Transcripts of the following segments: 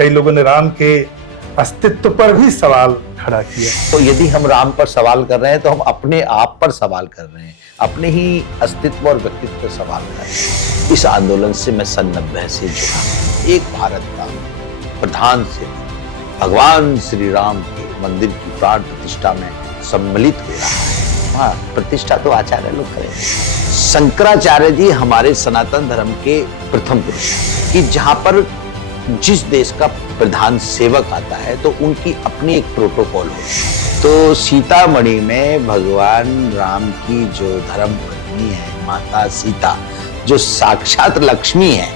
कई लोगों ने राम के अस्तित्व पर भी सवाल खड़ा किया। तो यदि हम राम पर सवाल कर रहे हैं तो हम अपने आप पर सवाल कर रहे हैं, अपने ही अस्तित्व और व्यक्तित्व पर सवाल कर रहे हैं। इस आंदोलन से मैं सन 90 से जुड़ा। एक भारत का प्रधान से भगवान श्री राम के मंदिर की प्राण प्रतिष्ठा में सम्मिलित हो रहा है। हाँ, प्रतिष्ठा तो आचार्य लोग करें। शंकराचार्य जी हमारे सनातन धर्म के प्रथम पुरुष हैं कि जहां पर जिस देश का प्रधान सेवक आता है तो उनकी अपनी एक प्रोटोकॉल होती है। तो सीतामढ़ी में भगवान राम की जो धर्म पत्नी है माता सीता, जो साक्षात लक्ष्मी है,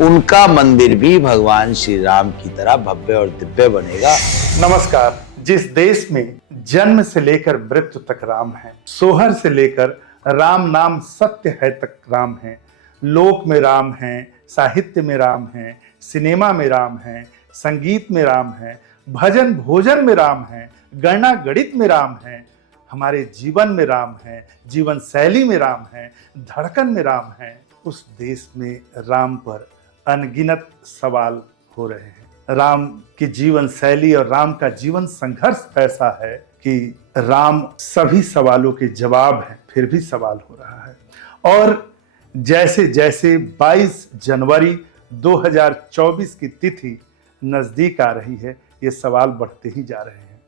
उनका मंदिर भी भगवान श्री राम की तरह भव्य और दिव्य बनेगा। नमस्कार। जिस देश में जन्म से लेकर मृत्यु तक राम है, सोहर से लेकर राम नाम सत्य है तक राम है, लोक में राम है, साहित्य में राम है, सिनेमा में राम है, संगीत में राम है, भजन भोजन में राम है, गणना गणित में राम है, हमारे जीवन में राम है, जीवन शैली में राम है, धड़कन में राम है, उस देश में राम पर अनगिनत सवाल हो रहे हैं। राम की जीवन शैली और राम का जीवन संघर्ष ऐसा है कि राम सभी सवालों के जवाब हैं, फिर भी सवाल हो रहा है। और जैसे जैसे 22 जनवरी 2024 की तिथि नजदीक आ रही है, ये सवाल बढ़ते ही जा रहे हैं।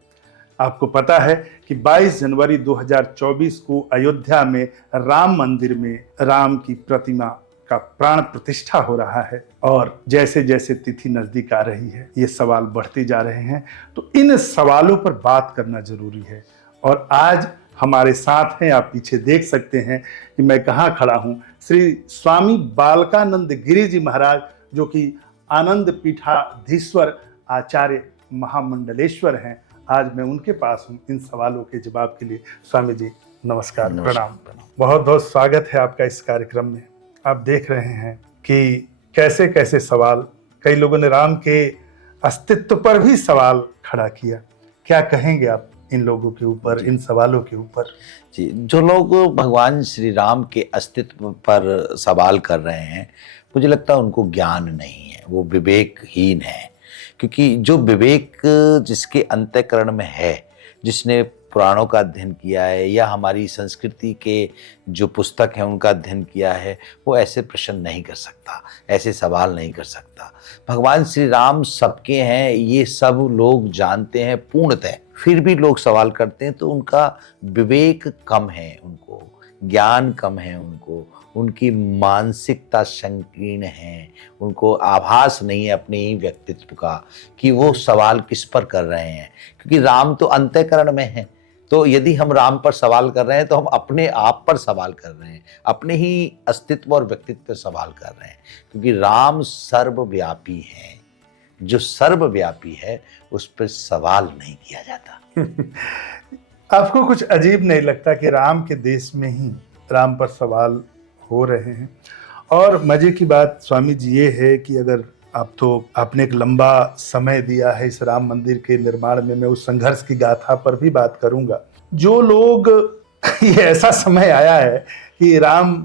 आपको पता है कि 22 जनवरी 2024 को अयोध्या में राम मंदिर में राम की प्रतिमा का प्राण प्रतिष्ठा हो रहा है, और जैसे जैसे तिथि नजदीक आ रही है ये सवाल बढ़ते जा रहे हैं। तो इन सवालों पर बात करना जरूरी है। और आज हमारे साथ हैं, आप पीछे देख सकते हैं कि मैं कहाँ खड़ा हूँ, श्री स्वामी बालकानंद गिरी जी महाराज, जो कि आनंद पीठाधीश्वर आचार्य महामंडलेश्वर हैं। आज मैं उनके पास हूँ इन सवालों के जवाब के लिए। स्वामी जी नमस्कार, प्रणाम। बहुत बहुत स्वागत है आपका इस कार्यक्रम में। आप देख रहे हैं कि कैसे कैसे सवाल, कई लोगों ने राम के अस्तित्व पर भी सवाल खड़ा किया। क्या कहेंगे आप इन लोगों के ऊपर, इन सवालों के ऊपर? जी, जो लोग भगवान श्री राम के अस्तित्व पर सवाल कर रहे हैं, मुझे लगता है उनको ज्ञान नहीं है, वो विवेकहीन है। क्योंकि जो विवेक जिसके अंतःकरण में है, जिसने पुराणों का अध्ययन किया है या हमारी संस्कृति के जो पुस्तक हैं उनका अध्ययन किया है, वो ऐसे प्रश्न नहीं कर सकता, ऐसे सवाल नहीं कर सकता। भगवान श्री राम सबके हैं, ये सब लोग जानते हैं पूर्णतः, फिर भी लोग सवाल करते हैं तो उनका विवेक कम है, उनको ज्ञान कम है, उनकी मानसिकता संकीर्ण है, उनको आभास नहीं है अपने ही व्यक्तित्व का कि वो सवाल किस पर कर रहे हैं। क्योंकि राम तो अंतःकरण में है, तो यदि हम राम पर सवाल कर रहे हैं तो हम अपने आप पर सवाल कर रहे हैं, अपने ही अस्तित्व और व्यक्तित्व पर सवाल कर रहे हैं। क्योंकि राम सर्वव्यापी है, जो सर्वव्यापी है उस पर सवाल नहीं किया जाता। आपको कुछ अजीब नहीं लगता कि राम के देश में ही राम पर सवाल हो रहे हैं? और मजे की बात स्वामी जी ये है कि अगर आपने एक लंबा समय दिया है इस राम मंदिर के निर्माण में, मैं उस संघर्ष की गाथा पर भी बात करूंगा। जो लोग ये ऐसा समय आया है कि राम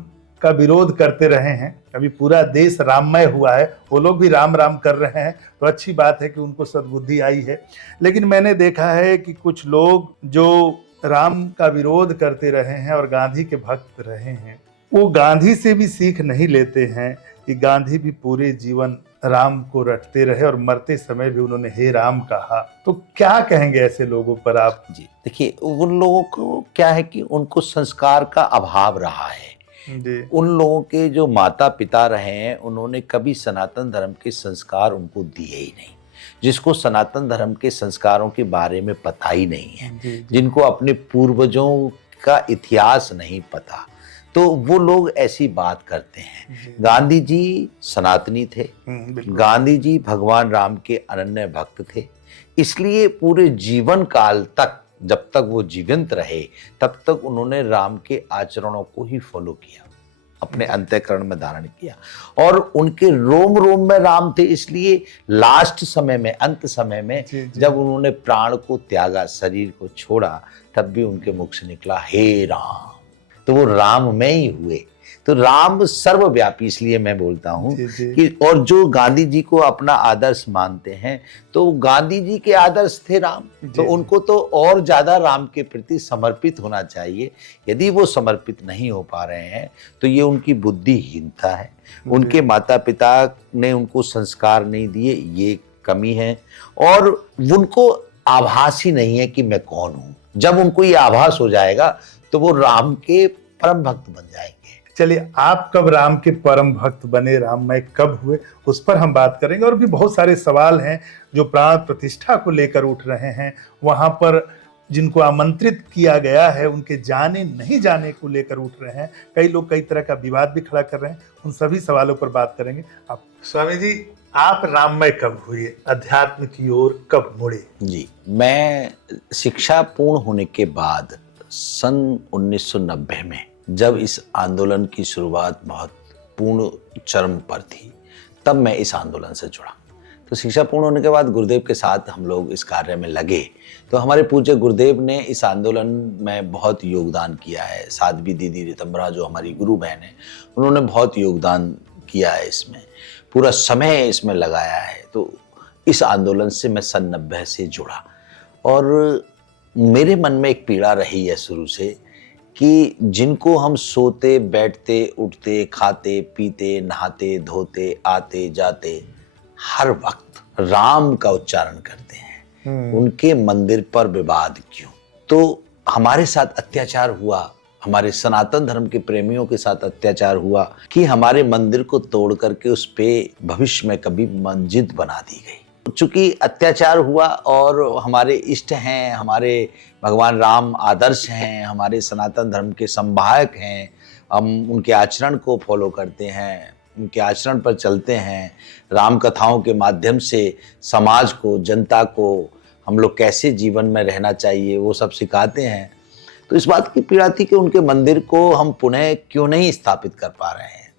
का विरोध करते रहे हैं, अभी पूरा देश राममय हुआ है, वो लोग भी राम राम कर रहे हैं, तो अच्छी बात है कि उनको सद्बुद्धि आई है। लेकिन मैंने देखा है कि कुछ लोग जो राम का विरोध करते रहे हैं और गांधी के भक्त रहे हैं, वो गांधी से भी सीख नहीं लेते हैं कि गांधी भी पूरे जीवन राम को रटते रहे और मरते समय भी उन्होंने हे राम कहा। तो क्या कहेंगे ऐसे लोगों पर आप? जी देखिए, उन लोगों को क्या है कि उनको संस्कार का अभाव रहा है। उन लोगों के जो माता पिता रहे हैं, उन्होंने कभी सनातन धर्म के संस्कार उनको दिए ही नहीं। जिसको सनातन धर्म के संस्कारों के बारे में पता ही नहीं है, जिनको अपने पूर्वजों का इतिहास नहीं पता, तो वो लोग ऐसी बात करते हैं। गांधी जी सनातनी थे, गांधी जी भगवान राम के अनन्य भक्त थे, इसलिए पूरे जीवन काल तक, जब तक वो जीवंत रहे, तब तक उन्होंने राम के आचरणों को ही फॉलो किया, अपने अंतःकरण में धारण किया, और उनके रोम रोम में राम थे। इसलिए लास्ट समय में, अंत समय में जब उन्होंने प्राण को त्यागा, शरीर को छोड़ा, तब भी उनके मुख से निकला हे राम, तो वो राम में ही हुए। तो राम सर्वव्यापी, इसलिए मैं बोलता हूँ जी, जी। कि और जो गांधी जी को अपना आदर्श मानते हैं, तो गांधी जी के आदर्श थे राम, तो जी। उनको तो और ज्यादा राम के प्रति समर्पित होना चाहिए। यदि वो समर्पित नहीं हो पा रहे हैं तो ये उनकी बुद्धिहीनता है, उनके माता पिता ने उनको संस्कार नहीं दिए, ये कमी है, और उनको आभास ही नहीं है कि मैं कौन हूं। जब उनको ये आभास हो जाएगा तो वो राम के परम भक्त बन जाएंगे। चलिए, आप कब राम के परम भक्त बने, राममय कब हुए, उस पर हम बात करेंगे। और भी बहुत सारे सवाल हैं जो प्राण प्रतिष्ठा को लेकर उठ रहे हैं, वहां पर जिनको आमंत्रित किया गया है उनके जाने नहीं जाने को लेकर उठ रहे हैं। कई लोग कई तरह का विवाद भी खड़ा कर रहे हैं, उन सभी सवालों पर बात करेंगे। आप स्वामी जी, आप राममय कब हुए, अध्यात्म की ओर कब मुड़े? जी, मैं शिक्षा पूर्ण होने के बाद सन 1990 में, जब इस आंदोलन की शुरुआत बहुत पूर्ण चरम पर थी, तब मैं इस आंदोलन से जुड़ा। तो शिक्षा पूर्ण होने के बाद गुरुदेव के साथ हम लोग इस कार्य में लगे। तो हमारे पूज्य गुरुदेव ने इस आंदोलन में बहुत योगदान किया है। साध्वी दीदी ऋतंबरा जो हमारी गुरु बहन है, उन्होंने बहुत योगदान किया है, इसमें पूरा समय इसमें लगाया है। तो इस आंदोलन से मैं सन 90 से जुड़ा, और मेरे मन में एक पीड़ा रही है शुरू से कि जिनको हम सोते बैठते उठते खाते पीते नहाते धोते आते जाते हर वक्त राम का उच्चारण करते हैं, उनके मंदिर पर विवाद क्यों? तो हमारे साथ अत्याचार हुआ, हमारे सनातन धर्म के प्रेमियों के साथ अत्याचार हुआ कि हमारे मंदिर को तोड़ करके उस पे भविष्य में कभी मस्जिद बना दी गई। चूंकि अत्याचार हुआ और हमारे इष्ट हैं, हमारे भगवान राम आदर्श हैं, हमारे सनातन धर्म के संवाहक हैं, हम उनके आचरण को फॉलो करते हैं, उनके आचरण पर चलते हैं। राम कथाओं के माध्यम से समाज को, जनता को हम लोग कैसे जीवन में रहना चाहिए वो सब सिखाते हैं। तो इस बात की पीड़ा थी कि उनके मंदिर को हम पुनः क्यों नहीं स्थापित कर पा रहे हैं।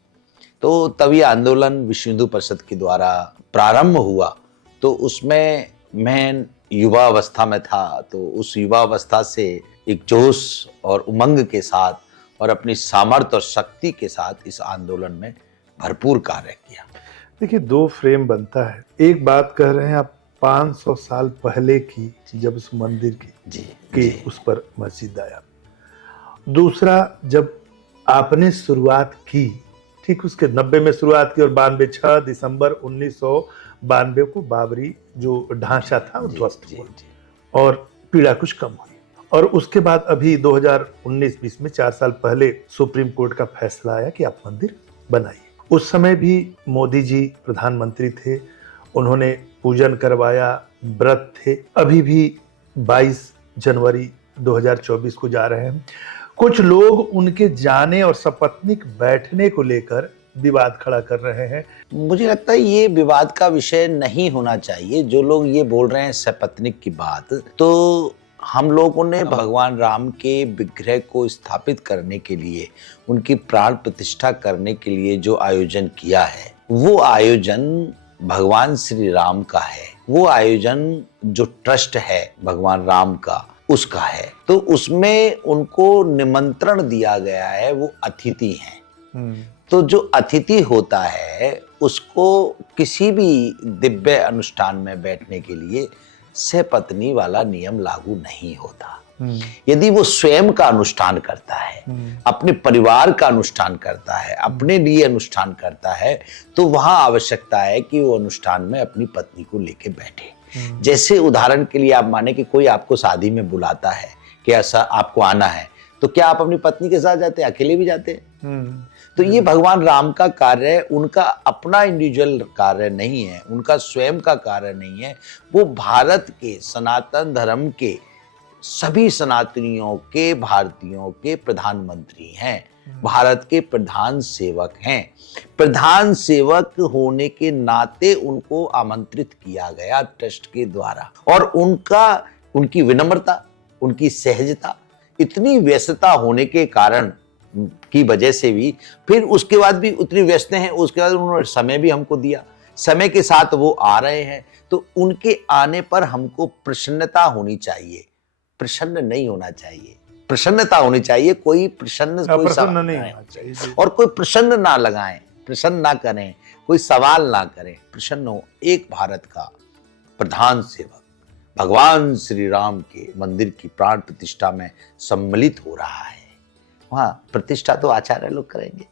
तो तभी आंदोलन विश्व हिंदू परिषद के द्वारा प्रारंभ हुआ। तो उसमें मैं युवा अवस्था में था, तो उस युवा अवस्था से एक जोश और उमंग के साथ और अपनी सामर्थ्य और शक्ति के साथ इस आंदोलन में भरपूर कार्य किया। देखिए, दो फ्रेम बनता है। एक बात कह रहे हैं आप 500 साल पहले की, जब उस मंदिर की जी। उस पर मस्जिद आया। दूसरा, जब आपने शुरुआत की, ठीक उसके 90 में शुरुआत की और 6 दिसंबर 1992 को बाबरी जो ढांचा था वो ध्वस्त हुआ और पीड़ा कुछ कम हुई। और उसके बाद अभी 2019-20 में 4 साल पहले सुप्रीम कोर्ट का फैसला आया कि आप मंदिर बनाइए। उस समय भी मोदी जी प्रधानमंत्री थे, उन्होंने पूजन करवाया, व्रत थे। अभी भी 22 जनवरी 2024 को जा रहे हैं। कुछ लोग उनके जाने और सपत्नीक बैठने को लेकर विवाद खड़ा कर रहे हैं। मुझे लगता है ये विवाद का विषय नहीं होना चाहिए। जो लोग ये बोल रहे हैं सपत्नीक की बात, तो हम लोगों ने भगवान राम के विग्रह को स्थापित करने के लिए, उनकी प्राण प्रतिष्ठा करने के लिए जो आयोजन किया है, वो आयोजन भगवान श्री राम का है। वो आयोजन जो ट्रस्ट है भगवान राम का, उसका है। तो उसमें उनको निमंत्रण दिया गया है, वो अतिथि हैं। तो जो अतिथि होता है उसको किसी भी दिव्य अनुष्ठान में बैठने के लिए सपत्नी वाला नियम लागू नहीं होता। यदि वो स्वयं का अनुष्ठान करता है, अपने परिवार का अनुष्ठान करता है, अपने लिए अनुष्ठान करता है, तो वहां आवश्यकता है कि वो अनुष्ठान में अपनी पत्नी को लेके बैठे। जैसे उदाहरण के लिए आप माने कि कोई आपको शादी में बुलाता है कि ऐसा आपको आना है, तो क्या आप अपनी पत्नी के साथ जाते हैं? अकेले भी जाते हैं। तो ये भगवान राम का कार्य है, उनका अपना इंडिविजुअल कार्य नहीं है, उनका स्वयं का कार्य नहीं है। वो भारत के सनातन धर्म के सभी सनातनियों के, भारतीयों के प्रधानमंत्री हैं, भारत के प्रधान सेवक हैं। प्रधान सेवक होने के नाते उनको आमंत्रित किया गया ट्रस्ट के द्वारा, और उनकी विनम्रता, उनकी सहजता, इतनी व्यस्तता होने के कारण की वजह से भी, फिर उसके बाद भी उतनी व्यस्त हैं, उसके बाद उन्होंने समय भी हमको दिया, समय के साथ वो आ रहे हैं। तो उनके आने पर हमको प्रसन्नता होनी चाहिए, प्रसन्न नहीं होना चाहिए। प्रसन्नता होनी चाहिए, कोई प्रसन्न कोई प्रसन्न सवाल नहीं ना होना चाहिए जी। और कोई प्रसन्न ना लगाएं, प्रसन्न ना करें, कोई सवाल ना करें, प्रसन्न हो। एक भारत का प्रधान सेवक भगवान श्री राम के मंदिर की प्राण प्रतिष्ठा में सम्मिलित हो रहा है, वहां प्रतिष्ठा तो आचार्य लोग करेंगे।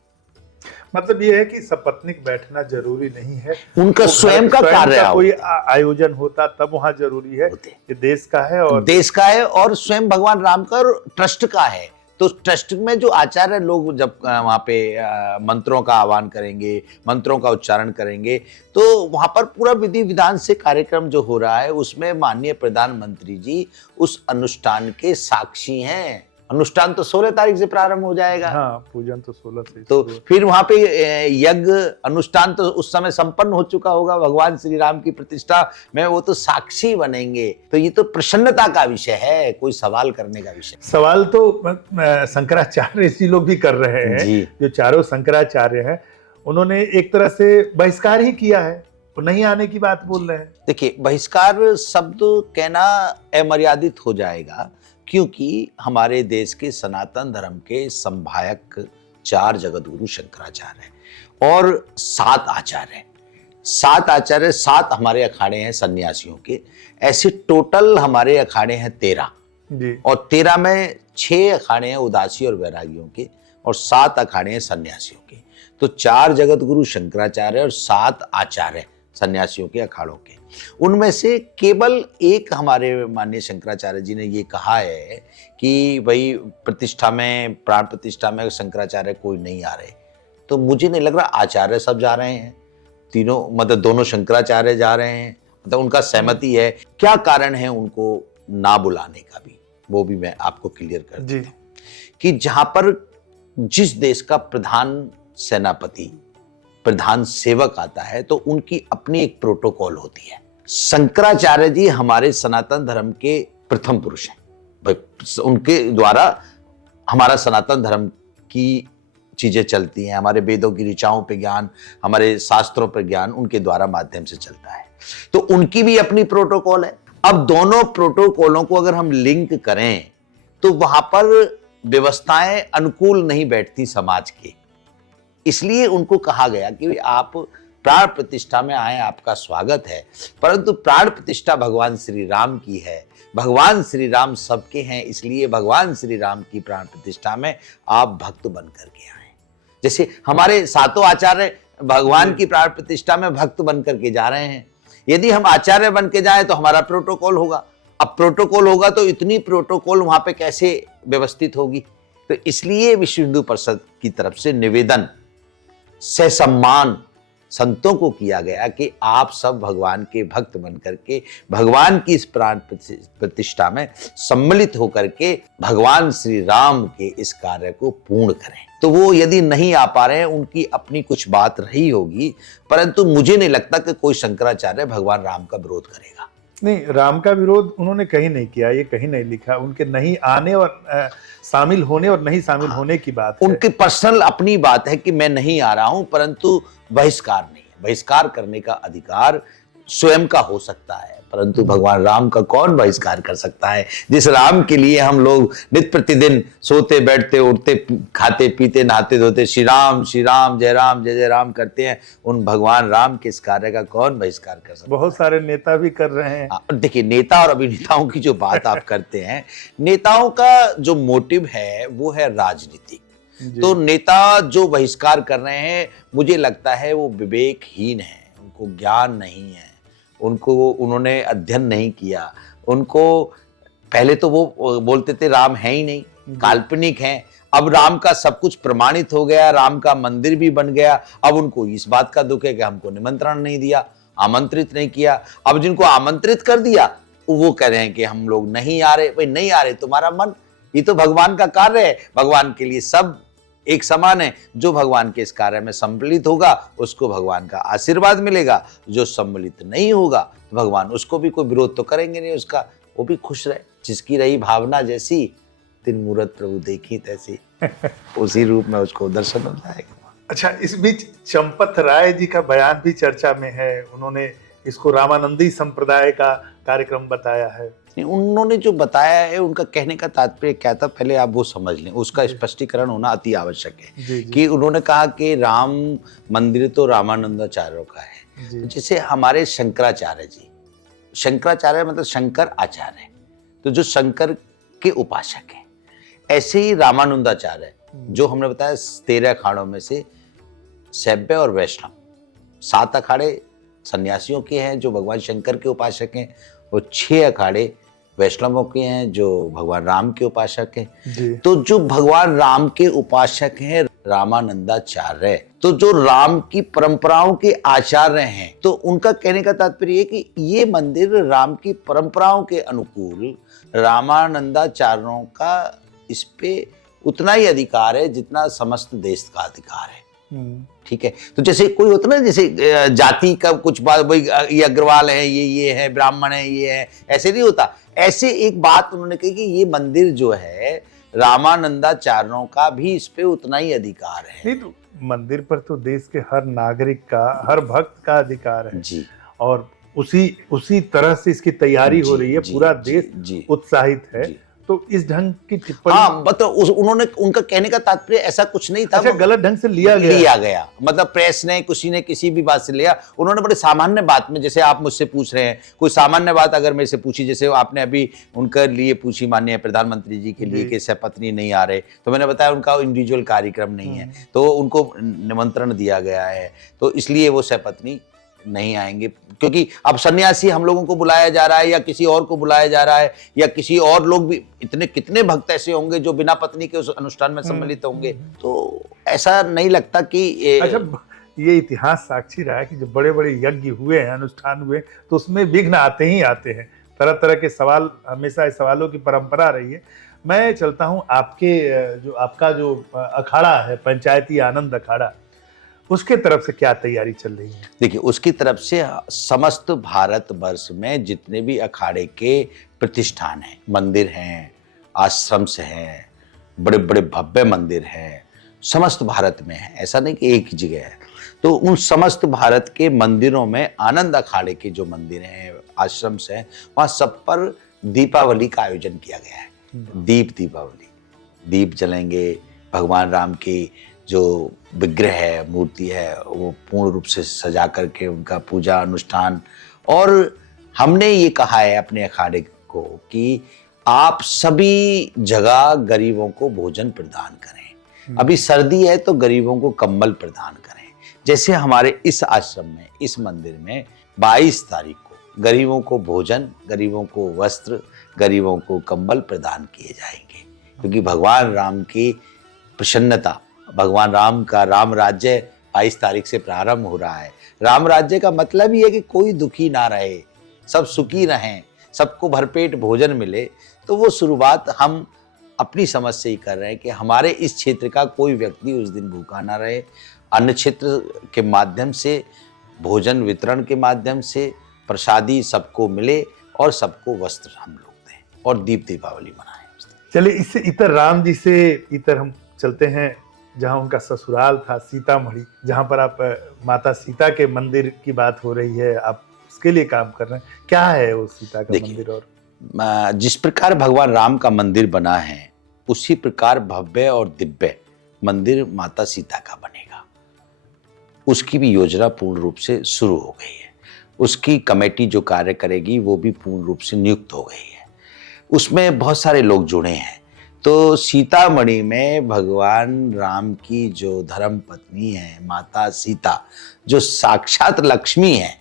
मतलब ये है कि सपत्नीक बैठना जरूरी नहीं है, उनका वो स्वयं का कार्य कोई होता आयोजन होता तब वहां जरूरी है। होते। ये देश का है और देश का है और स्वयं भगवान राम का और ट्रस्ट का है। तो ट्रस्ट में जो आचार्य लोग जब वहां पे मंत्रों का आह्वान करेंगे, मंत्रों का उच्चारण करेंगे, तो वहां पर पूरा विधि विधान से कार्यक्रम जो हो रहा है उसमें माननीय प्रधानमंत्री जी उस अनुष्ठान के साक्षी हैं। अनुष्ठान तो 16 तारीख से प्रारंभ हो जाएगा। हाँ, पूजन तो 16 से तो शुरू है। फिर वहां पे यज्ञ अनुष्ठान तो उस समय संपन्न हो चुका होगा, भगवान श्री राम की प्रतिष्ठा में वो तो साक्षी बनेंगे। तो ये तो प्रसन्नता का विषय है, कोई सवाल करने का विषय। सवाल तो शंकराचार्य जी लोग भी कर रहे हैं जी। जो चारों शंकराचार्य हैं, उन्होंने एक तरह से बहिष्कार ही किया है, वो नहीं आने की बात बोल रहे हैं। देखिए, बहिष्कार शब्द कहना अमर्यादित हो जाएगा, क्योंकि हमारे देश के सनातन धर्म के संभायक 4 जगत गुरु शंकराचार्य हैं और 7 आचार्य हैं। 7 आचार्य, 7 हमारे अखाड़े हैं सन्यासियों के। ऐसे टोटल हमारे अखाड़े हैं 13 जी। और 13 में 6 अखाड़े हैं उदासी और वैरागियों के और 7 अखाड़े हैं सन्यासियों के। तो 4 जगत गुरु शंकराचार्य और 7 आचार्य सन्यासियों के अखाड़ों के। उनमें से केवल एक हमारे माननीय शंकराचार्य जी ने ये कहा है कि भाई प्रतिष्ठा में, प्राण प्रतिष्ठा में शंकराचार्य कोई नहीं आ रहे। तो मुझे नहीं लग रहा आचार्य सब जा रहे हैं, तीनों मतलब दोनों शंकराचार्य जा रहे हैं, मतलब उनका सहमति है। क्या कारण है उनको ना बुलाने का भी, वो भी मैं आपको क्लियर कर देता हूं कि जहां पर जिस देश का प्रधान सेनापति, प्रधान सेवक आता है तो उनकी अपनी एक प्रोटोकॉल होती है। शंकराचार्य जी हमारे सनातन धर्म के प्रथम पुरुष हैं भाई, उनके द्वारा हमारा सनातन धर्म की चीजें चलती हैं, हमारे वेदों की ऋचाओं पे ज्ञान, हमारे शास्त्रों पे ज्ञान उनके द्वारा माध्यम से चलता है। तो उनकी भी अपनी प्रोटोकॉल है। अब दोनों प्रोटोकॉलों को अगर हम लिंक करें तो वहां पर व्यवस्थाएं अनुकूल नहीं बैठती समाज के, इसलिए उनको कहा गया कि आप प्राण प्रतिष्ठा में आए, आपका स्वागत है, परंतु प्राण प्रतिष्ठा भगवान श्री राम की है, भगवान श्री राम सबके हैं, इसलिए भगवान श्री राम की प्राण प्रतिष्ठा में आप भक्त बन करके आए। जैसे हमारे 7 आचार्य भगवान की प्राण प्रतिष्ठा में भक्त बन करके जा रहे हैं। यदि हम आचार्य बन के जाए तो हमारा प्रोटोकॉल होगा। अब प्रोटोकॉल होगा तो इतनी प्रोटोकॉल वहां पे कैसे व्यवस्थित होगी। तो इसलिए विश्व हिंदू परिषद की तरफ से निवेदन से सम्मान संतों को किया गया कि आप सब भगवान के भक्त बन करके भगवान की इस प्राण प्रतिष्ठा में सम्मिलित होकर के भगवान श्री राम के इस कार्य को पूर्ण करें। तो वो यदि नहीं आ पा रहे हैं, उनकी अपनी कुछ बात रही होगी, परंतु मुझे नहीं लगता कि कोई शंकराचार्य भगवान राम का विरोध करेगा। नहीं, राम का विरोध उन्होंने कहीं नहीं किया, ये कहीं नहीं लिखा। उनके नहीं आने और शामिल होने और नहीं शामिल होने की बात है। उनकी पर्सनल अपनी बात है कि मैं नहीं आ रहा हूं, परंतु बहिष्कार नहीं है। बहिष्कार करने का अधिकार स्वयं का हो सकता है, परंतु भगवान राम का कौन बहिष्कार कर सकता है। जिस राम के लिए हम लोग नित्य प्रतिदिन सोते बैठते उठते खाते पीते नहाते धोते श्री राम जय राम जय जय राम करते हैं, उन भगवान राम के इस कार्य का कौन बहिष्कार कर सकता है। बहुत सारे नेता भी कर रहे हैं। देखिए, नेता और अभिनेताओं की जो बात आप करते हैं, नेताओं का जो मोटिव है वो है राजनीतिक। तो नेता जो बहिष्कार कर रहे हैं, मुझे लगता है वो विवेकहीन है, उनको ज्ञान नहीं है, उन्होंने अध्ययन नहीं किया। उनको पहले तो वो बोलते थे राम है ही नहीं, काल्पनिक हैं। अब राम का सब कुछ प्रमाणित हो गया, राम का मंदिर भी बन गया। अब उनको इस बात का दुख है कि हमको निमंत्रण नहीं दिया, आमंत्रित नहीं किया। अब जिनको आमंत्रित कर दिया वो कह रहे हैं कि हम लोग नहीं आ रहे। भाई नहीं आ रहे, तुम्हारा मन, ये तो भगवान का कार्य है, भगवान के लिए सब एक समान है। जो भगवान के इस कार्य में सम्मिलित होगा उसको भगवान का आशीर्वाद मिलेगा, जो सम्मिलित नहीं होगा तो भगवान उसको भी कोई विरोध तो करेंगे नहीं उसका, वो भी खुश रहे। जिसकी रही भावना जैसी, तीन मूरत प्रभु देखी तैसी, उसी रूप में उसको दर्शन हो जाएगा। अच्छा, इस बीच चंपत राय जी का बयान भी चर्चा में है। उन्होंने इसको रामानंदी संप्रदाय का कार्यक्रम बताया है। उन्होंने जो बताया है, उनका कहने का तात्पर्य क्या था, पहले आप वो समझ लें, उसका स्पष्टीकरण होना अति आवश्यक है। जी। कि उन्होंने कहा कि राम मंदिर तो रामानंदाचार्यों का है। जी। तो जैसे हमारे शंकराचार्य जी, शंकराचार्य मतलब शंकर आचार्य, तो जो शंकर के उपासक हैं, ऐसे ही रामानंदाचार्य जो हमने बताया 13 अखाड़ों में से शैव्य और वैष्णव 7 अखाड़े सन्यासियों के हैं जो भगवान शंकर के उपासक हैं, और 6 अखाड़े वैष्णवों के हैं जो भगवान राम के उपासक हैं। जी। तो जो भगवान राम के उपासक हैं रामानंदाचार्य, तो जो राम की परंपराओं के आचार्य हैं, तो उनका कहने का तात्पर्य है कि ये मंदिर राम की परंपराओं के अनुकूल रामानंदाचार्यों का इस पे उतना ही अधिकार है जितना समस्त देश का अधिकार है। ठीक है। तो जैसे कोई होता ना, जैसे जाति का कुछ बात, भाई ये अग्रवाल है, ये है, ब्राह्मण है, ये है, ऐसे नहीं होता। ऐसे एक बात उन्होंने कही कि ये मंदिर जो है रामानंदाचार्यों का भी इस पे उतना ही अधिकार है। नहीं तो मंदिर पर तो देश के हर नागरिक का, हर भक्त का अधिकार है जी। और उसी तरह से इसकी तैयारी हो रही है। पूरा देश उत्साहित है। तो इस ढंग की टिप्पणी, हाँ, मतलब उन्होंने, उनका कहने का तात्पर्य ऐसा कुछ नहीं था। अच्छा, गलत ढंग से लिया गया मतलब प्रेस ने, किसी ने किसी भी बात से लिया। उन्होंने बड़े सामान्य बात में, जैसे आप मुझसे पूछ रहे हैं, कोई सामान्य बात अगर मेरे से पूछी, जैसे आपने अभी उनके लिए पूछी माननीय प्रधानमंत्री जी के लिए कि सपत्नी नहीं आ रहे, तो मैंने बताया उनका इंडिविजुअल कार्यक्रम नहीं है, तो उनको निमंत्रण दिया गया है, तो इसलिए वो सपत्नी नहीं आएंगे। क्योंकि अब सन्यासी हम लोगों को बुलाया जा रहा है या किसी और को बुलाया जा रहा है, या किसी और लोग भी, इतने कितने भक्त ऐसे होंगे जो बिना पत्नी के उस अनुष्ठान में सम्मिलित होंगे। तो ऐसा नहीं लगता कि अच्छा, ये इतिहास साक्षी रहा है कि जो बड़े बड़े यज्ञ हुए हैं, अनुष्ठान हुए, तो उसमें विघ्न आते ही आते हैं। तरह तरह के सवाल, हमेशा इस सवालों की परंपरा रही है। मैं चलता हूँ आपका जो अखाड़ा है, पंचायती आनंद अखाड़ा, उसके तरफ से क्या तैयारी चल रही है? देखिए, उसकी तरफ से समस्त भारत वर्ष में जितने भी अखाड़े के प्रतिष्ठान हैं, मंदिर हैं, आश्रम्स हैं, बड़े बड़े भव्य मंदिर हैं, समस्त भारत में है, ऐसा नहीं कि एक ही जगह है। तो उन समस्त भारत के मंदिरों में आनंद अखाड़े के जो मंदिर हैं, आश्रम्स हैं, वहाँ सब पर दीपावली का आयोजन किया गया है। दीपावली, दीप जलेंगे, भगवान राम की जो विग्रह है, मूर्ति है, वो पूर्ण रूप से सजा करके उनका पूजा अनुष्ठान। और हमने ये कहा है अपने अखाड़े को कि आप सभी जगह गरीबों को भोजन प्रदान करें। अभी सर्दी है तो गरीबों को कंबल प्रदान करें। जैसे हमारे इस आश्रम में, इस मंदिर में 22 तारीख को गरीबों को भोजन, गरीबों को वस्त्र, गरीबों को कंबल प्रदान किए जाएंगे। क्योंकि भगवान राम की प्रसन्नता, भगवान राम का राम राज्य 22 तारीख से प्रारंभ हो रहा है। राम राज्य का मतलब ही है कि कोई दुखी ना रहे, सब सुखी रहें, सबको भरपेट भोजन मिले। तो वो शुरुआत हम अपनी समझ से ही कर रहे हैं कि हमारे इस क्षेत्र का कोई व्यक्ति उस दिन भूखा ना रहे। अन्य क्षेत्र के माध्यम से, भोजन वितरण के माध्यम से प्रसादी सबको मिले और सबको वस्त्र हम लोग दें और दीपावली मनाएं। चलिए, इससे इतर राम जी से इतर हम चलते हैं जहाँ उनका ससुराल था, सीतामढ़ी, जहाँ पर आप माता सीता के मंदिर की बात हो रही है, आप उसके लिए काम कर रहे हैं। क्या है वो सीता का मंदिर? और जिस प्रकार भगवान राम का मंदिर बना है, उसी प्रकार भव्य और दिव्य मंदिर माता सीता का बनेगा। उसकी भी योजना पूर्ण रूप से शुरू हो गई है। उसकी कमेटी जो कार्य करेगी वो भी पूर्ण रूप से नियुक्त हो गई है। उसमें बहुत सारे लोग जुड़े हैं। तो सीतामढ़ी में भगवान राम की जो धर्म पत्नी है माता सीता, जो साक्षात लक्ष्मी है,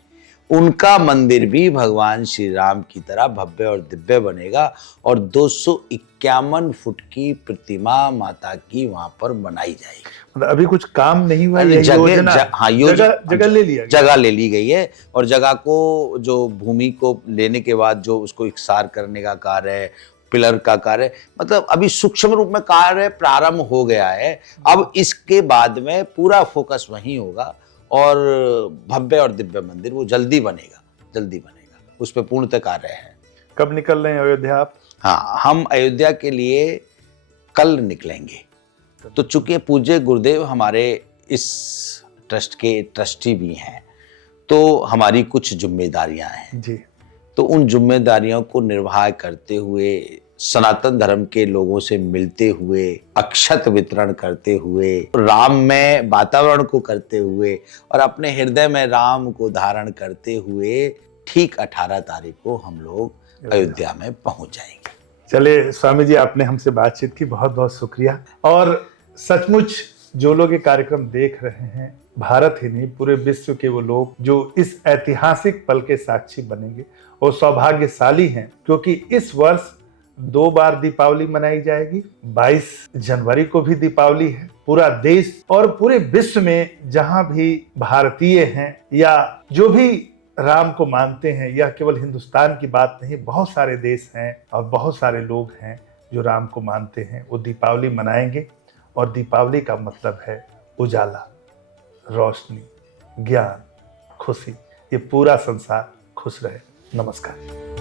उनका मंदिर भी भगवान श्री राम की तरह भव्य और दिव्य बनेगा। और 251 फुट की प्रतिमा माता की वहां पर बनाई जाएगी। मतलब अभी कुछ काम नहीं हुआ है, जगह जगह ले ली गई है। और जगह को, जो भूमि को लेने के बाद जो उसको इकसार करने का कार्य है, पिलर का कार्य, मतलब अभी सूक्ष्म रूप में कार्य प्रारंभ हो गया है। अब इसके बाद में पूरा फोकस वहीं होगा और भव्य और दिव्य मंदिर वो जल्दी बनेगा। उस पर पूर्णतः कार्य है। कब निकल रहे हैं अयोध्या आप? हाँ, हम अयोध्या के लिए कल निकलेंगे। तो चूंकि पूज्य गुरुदेव हमारे इस ट्रस्ट के ट्रस्टी भी हैं, तो हमारी कुछ जिम्मेदारियां हैं जी। तो उन जिम्मेदारियों को निर्वाह करते हुए, सनातन धर्म के लोगों से मिलते हुए, अक्षत वितरण करते हुए, राम में वातावरण को करते हुए और अपने हृदय में राम को धारण करते हुए ठीक 18 तारीख को हम लोग अयोध्या में पहुंच जाएंगे। चलिए स्वामी जी, आपने हमसे बातचीत की, बहुत बहुत शुक्रिया। और सचमुच जो लोग ये कार्यक्रम देख रहे हैं, भारत ही नहीं पूरे विश्व के वो लोग जो इस ऐतिहासिक पल के साक्षी बनेंगे, वो सौभाग्यशाली हैं, क्योंकि इस वर्ष 2 बार दीपावली मनाई जाएगी। 22 जनवरी को भी दीपावली है। पूरा देश और पूरे विश्व में जहां भी भारतीय हैं या जो भी राम को मानते हैं, यह केवल हिंदुस्तान की बात नहीं, बहुत सारे देश हैं और बहुत सारे लोग हैं जो राम को मानते हैं, वो दीपावली मनाएंगे। और दीपावली का मतलब है उजाला, रोशनी, ज्ञान, खुशी। ये पूरा संसार खुश रहे। नमस्कार।